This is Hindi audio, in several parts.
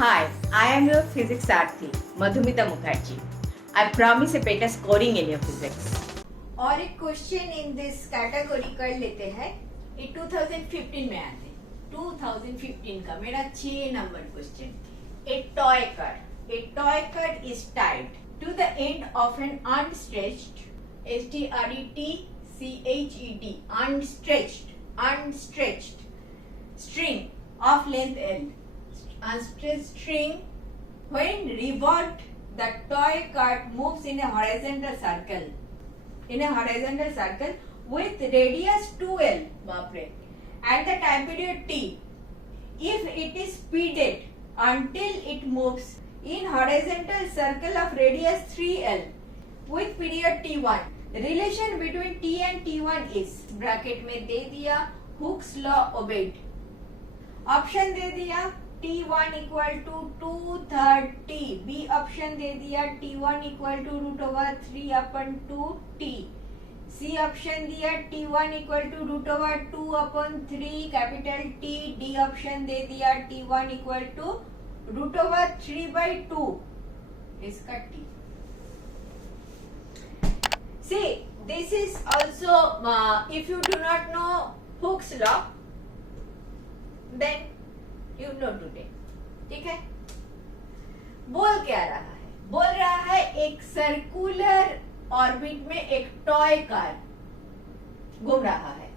Hi, I am your physics Sarthi, Madhumita Mukherjee. I promise a better scoring in your physics. और एक क्वेश्चन इन दिस कैटेगरी कर लेते हैं। ये 2015 में आते हैं। 2015 का मेरा 6 number question. A toy card is tied to the end of an unstretched unstretched string of length L. Unstretched string, when revolved, the toy card moves in a horizontal circle with radius 2L, and the time period T. If it is speeded until it moves in horizontal circle of radius 3L with period T1, relation between T and T1 is bracket में दे दिया हुक्स लॉ ओबेड, ऑप्शन दे दिया T1 equal to 230, B option दे दिया T1 equal to √3/2T, C option दिया T1 equal to √2/3 capital T, D option दे दिया T1 इक्वल टू √3/2 इसका T. See, this is also if you do not know Hooke's law, then you know today. ठीक है? बोल क्या रहा है? बोल रहा है एक सर्कुलर ऑर्बिट में एक टॉय कार घूम रहा है,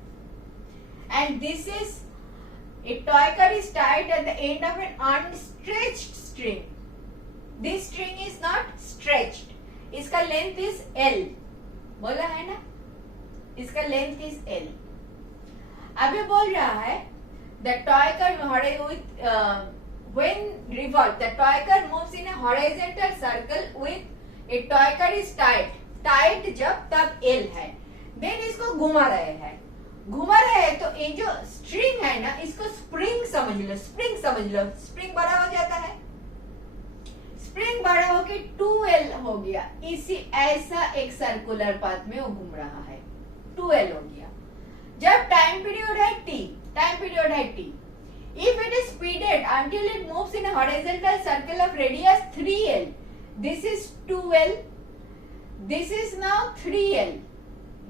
and this is a toy car is tied at the end of an unstretched string. This string is not stretched. इसका लेंथ is L. बोला है ना, इसका लेंथ इज L. अभी बोल रहा है the toy car when revolved, the toy car moves in a horizontal circle with a toy car is tied जब तब L है, then इसको घुमा रहे हैं तो ये जो स्ट्रिंग है ना, इसको स्प्रिंग समझ लो. स्प्रिंग बड़ा हो जाता है, स्प्रिंग बड़ा होके 2L हो गया. इसी ऐसा एक सर्कुलर पाथ में वो घूम रहा है, 2L हो गया. जब टाइम पीरियड है T, if it is speeded until it moves in a horizontal circle of radius 3L, this is 2L, this is now 3L,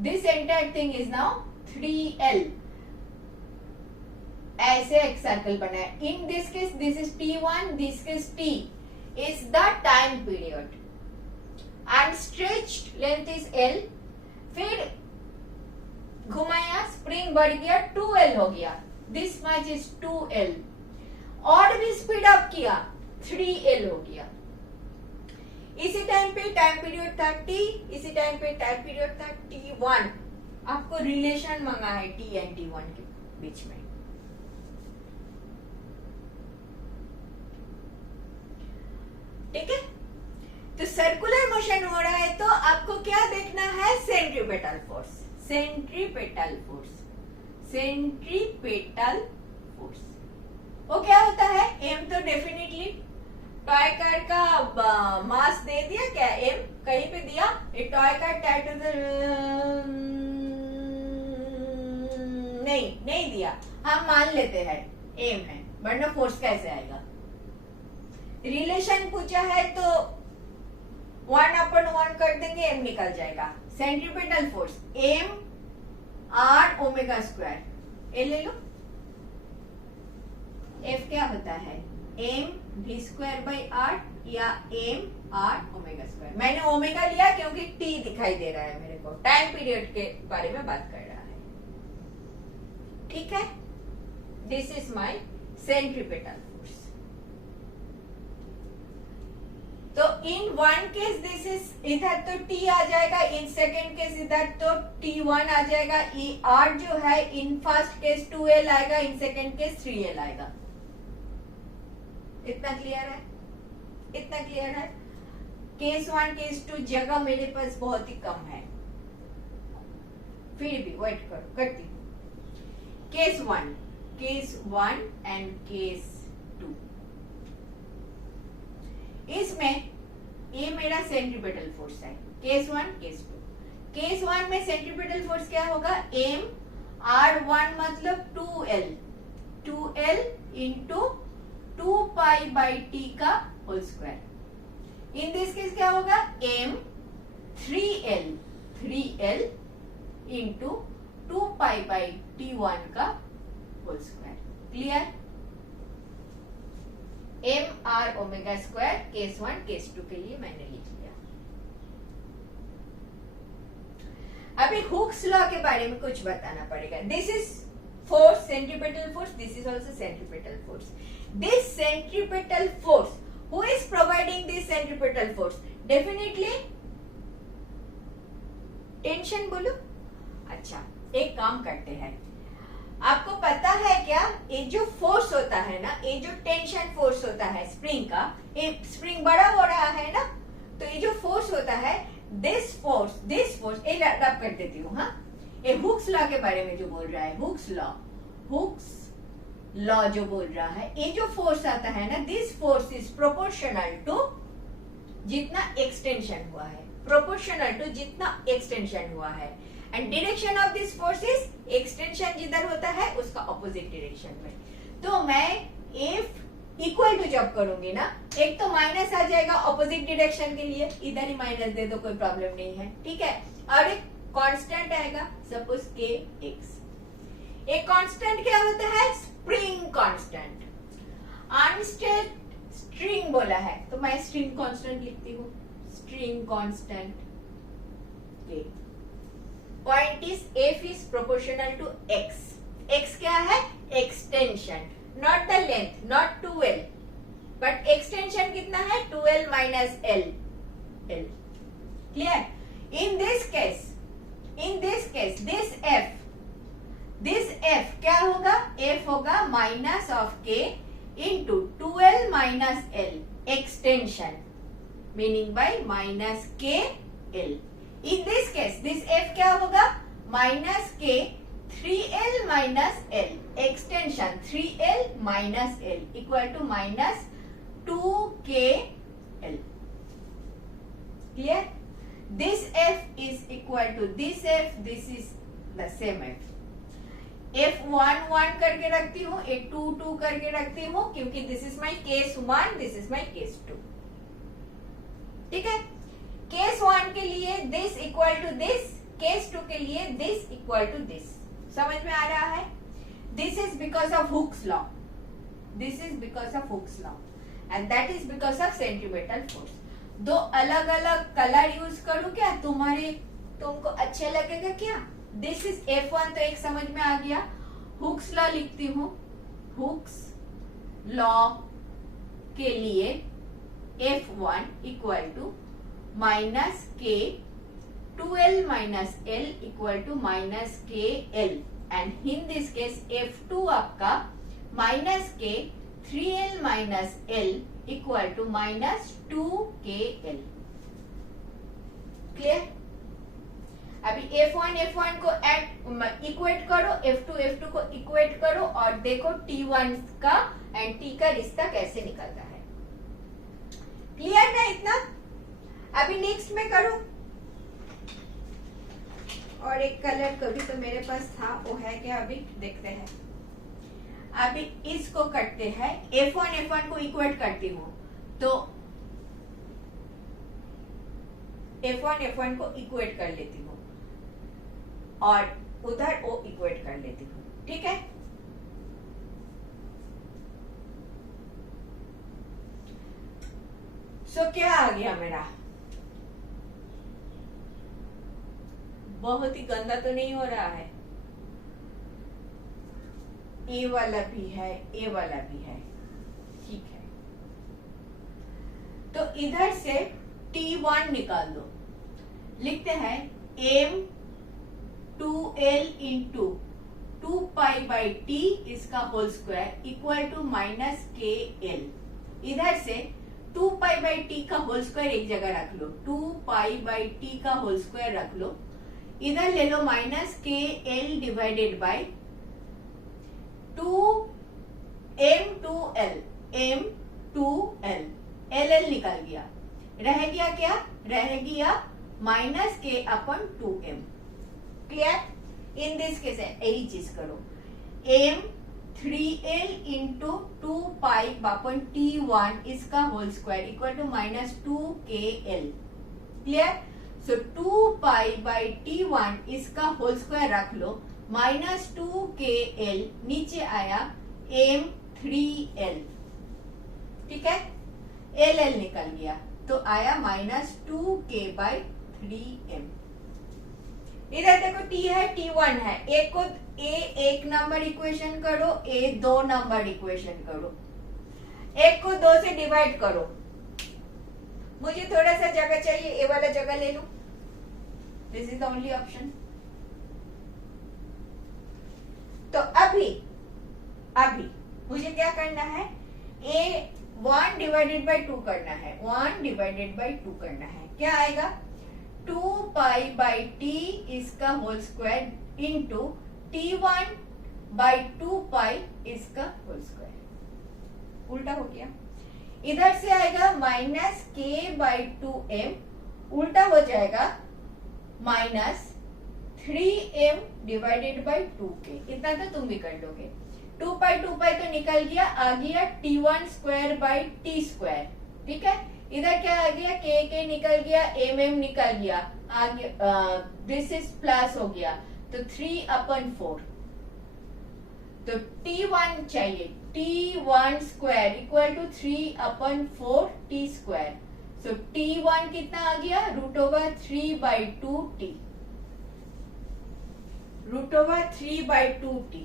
this entire thing is now 3L. ऐसे एक सर्कल बना है. In this case this is T1, this is T is the time period. Unstretched length is L. फिर घुमाया, स्प्रिंग बढ़ गया, 2L हो गया. This much is 2L. और भी स्पीड अप किया, 3L हो गया. इसी टाइम पे टाइम पीरियड था T, इसी टाइम पे टाइम पीरियड था T1. आपको रिलेशन मांगा है T एंड T1 के बीच में. ठीक है, तो सर्कुलर मोशन हो रहा है तो आपको क्या देखना है? Centripetal force. वो क्या होता है? m तो डेफिनेटली टॉय कार का मास दे दिया क्या? m कहीं पे दिया? ये टॉय कार टाइट नहीं दिया, हम मान लेते हैं m है, वरना फोर्स कैसे आएगा? रिलेशन पूछा है तो 1/1 कर देंगे, m निकल जाएगा. Centripetal force m r omega square, A ले लो. F क्या होता है? m v square by r या m r ओमेगा स्क्वायर. मैंने ओमेगा लिया क्योंकि t दिखाई दे रहा है मेरे को, टाइम पीरियड के बारे में बात कर रहा है. ठीक है, this is my centripetal force. तो in one case this is, इधर तो T आ जाएगा, इन सेकेंड केस इधर तो T1 आ जाएगा. R जो है इन फर्स्ट केस 2L आएगा, इन सेकेंड केस 3L आएगा. इतना क्लियर है? केस 1 केस 2 जगह मेरे पास बहुत ही कम है, फिर भी वेट करो, करती हूँ. Case 1 and case 2. इसमें ये मेरा सेंट्रीपेटल फोर्स है. Case 1 case 2. केस 1 में सेंट्रीपेटल फोर्स क्या होगा? m r1 मतलब 2L into 2 pi by T का whole square. In this case क्या होगा, m 3l into 2 pi by t1 का whole square. Clear? m r omega square case 1 case 2 के लिए मैंने लिख लिया। अभी हुक्स लॉ के बारे में कुछ बताना पड़ेगा। This is force, centripetal force, this is also centripetal force. This centripetal force, who is providing this centripetal force? Definitely tension बोलो। अच्छा, एक काम करते हैं, आपको पता है क्या, ये जो फोर्स होता है ना, ये जो टेंशन फोर्स होता है स्प्रिंग का, ये स्प्रिंग बड़ा हो रहा है ना, तो ये जो फोर्स होता है, दिस फोर्स ये रब कर देती हूँ। हाँ, ये हुक्स लॉ के बारे में जो बोल रहा है, हुक्स लॉ जो बोल रहा है, ये जो फोर्स आता है ना, this force is proportional to जितना एक्सटेंशन हुआ है, प्रोपोर्शनल टू जितना एक्सटेंशन हुआ है। And direction of this force is, extension जिधर होता है उसका ऑपोजिट डायरेक्शन में। तो मैं एफ इक्वल टू जब करूंगी ना, एक तो माइनस आ जाएगा ऑपोजिट डायरेक्शन के लिए, इधर ही माइनस दे दो, कोई प्रॉब्लम नहीं है, ठीक है। और एक कांस्टेंट आएगा, सपोज के एक्स। एक कांस्टेंट क्या होता है, स्प्रिंग कांस्टेंट। अनस्टेट स्ट्रिंग बोला है तो मैं स्ट्रिंग कांस्टेंट लिखती हूँ, स्ट्रिंग कांस्टेंट के। Point is F is proportional to X. X क्या है, extension, not the length, not 2l, but extension कितना है, 2l minus l। Clear? In this case this f क्या होगा, f होगा minus of k into 2l minus l, extension, meaning by minus k l। In this case this f क्या होगा, minus k 3l minus l, extension 3l minus l equal to minus 2kl। Clear? This f is equal to this f, this is the same f. f1 करके रखती हूँ, f2 करके रखती हूँ, क्योंकि this is my case 1, this is my case 2। ठीक है? केस 1 के लिए this equal to this, case 2 के लिए this equal to this। समझ में आ रहा है? This is because of Hooke's law. This is because of Hooke's law, and that is because of centripetal force। दो अलग अलग कलर यूज करूं क्या, तुमको अच्छे लगेगा क्या? दिस इज F1 तो एक समझ में आ गया। हुक्स लॉ लिखती हूं, हुक्स लॉ के लिए F1 equal to minus K 2l minus l equal to minus K l, and in this case F2 आपका minus K 3l minus l equal to minus 2kl। Clear? अभी F1 को इक्वेट करो, F2 को इक्वेट करो और देखो T1 का एंड T का रिश्ता कैसे निकलता है। क्लियर ना इतना? अभी नेक्स्ट में करो, और एक कलर कभी तो मेरे पास था, वो है क्या अभी देखते हैं। अभी इसको करते हैं, F1 को इक्वेट करती हूँ, तो F1 को इक्वेट कर लेती हूँ और उधर O इक्वेट कर लेती हूँ, ठीक है। सो क्या आ गया मेरा, बहुत ही गंदा तो नहीं हो रहा है, ए वाला भी है, ए वाला भी है, ठीक है। तो इधर से T1 निकाल दो, लिखते हैं m 2l into 2 pi by T इसका whole square equal to minus K L. इधर से 2 पाई बाई टी का होल स्क्वायर एक जगह रख लो, 2 पाई बाई टी का होल स्क्वायर रख लो, इधर ले लो minus K L divided by 2m2l, L निकल गया, रह गया क्या, रह गया माइनस के अपन 2m। Clear? In this case यही चीज करो, m 3l इंटू 2 पाई बापन t1 इसका whole square equal to minus 2kl. Clear? So 2 pi by t1 इसका होल स्क्वायर रख लो, माइनस 2kl नीचे आया m3l. ठीक है, l निकल गया तो आया माइनस 2k बाई 3m. इधर देखो t है, t1 है, एक को a एक नंबर इक्वेशन करो, a दो नंबर इक्वेशन करो, एक को 2 से डिवाइड करो. मुझे थोड़ा सा जगह चाहिए, ए वाला जगह ले लो. This is the only option. तो अभी मुझे क्या करना है, a 1 डिवाइडेड बाई 2 करना है, 1 डिवाइडेड बाई 2 करना है. क्या आएगा, 2 पाई बाई टी इसका whole square into t1 by 2 pi इसका होल स्क्वायर. उल्टा हो गया. इधर से आएगा माइनस k बाई 2m, उल्टा हो जाएगा minus 3m divided by 2k. इतना तो तुम भी कर लोगे. 2 पाई तो निकल गया, आ गया t1 square by t square. ठीक है, इधर क्या आ गया, k निकल गया, mm निकल गया, आ गया दिस इज प्लस हो गया तो 3/4. तो t1 चाहिए, t1 square equal to 3/4 t square. So t1 कितना आ गया, √3/2t. √3/2t.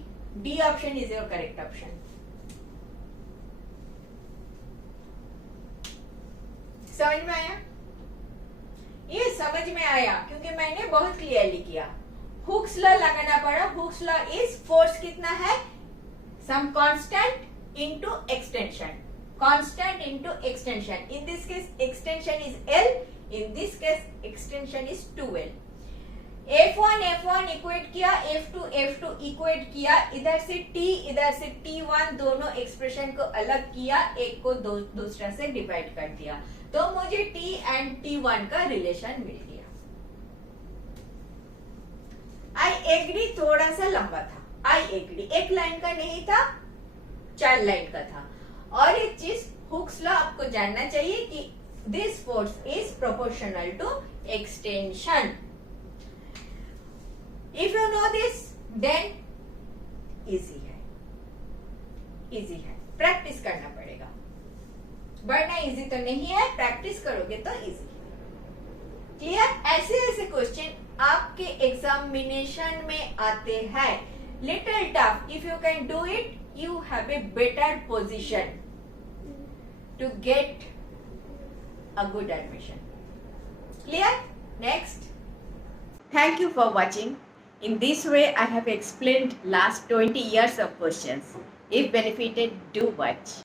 D option is your correct option. समझ में आया? ये समझ में आया क्योंकि मैंने बहुत क्लियरली किया. हुक्स लॉ लगाना पड़ा. हुक्स लॉ इज फोर्स कितना है, some constant into extension. Constant into extension. In this case extension is L, in this case extension is 2L. F1 equate किया, F2 इक्वेट किया, इधर से T इधर से T1 दोनों एक्सप्रेशन को अलग किया, एक को दूसरा से डिवाइड कर दिया, तो मुझे T एंड T1 का रिलेशन मिल गया. आई एग्री थोड़ा सा लंबा था. आई एग्री एक लाइन का नहीं था, 4 लाइन का था. और एक चीज हुक्स लॉ आपको जानना चाहिए कि this force is proportional to extension. If you know this, then easy है. प्रैक्टिस करना पड़ेगा, वरना इजी तो नहीं है. प्रैक्टिस करोगे तो इजी. क्लियर? ऐसे क्वेश्चन आपके एग्जामिनेशन में आते हैं. Little tough. If you can do it, you have a better position to get a good admission. Clear? Next. Thank you for watching. In this way, I have explained last 20 years of questions. If benefited, do watch.